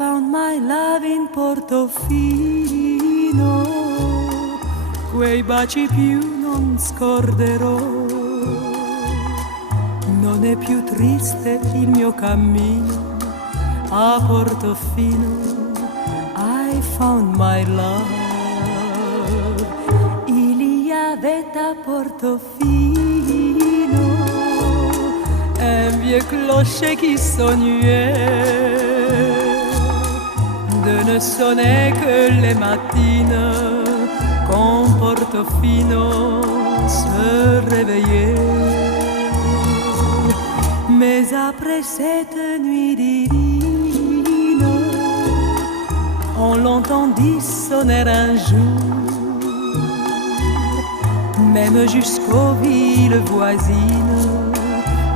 found my love in Portofino, quei baci più non scorderò. Non è più triste il mio cammino a Portofino. I found my love. Il y avait à Portofino un vieux clocher qui s'ennuyait de ne sonner que les matines quand Portofino se réveillait. Mais après cette nuit divine, on l'entendit sonner un jour, même jusqu'aux villes voisines.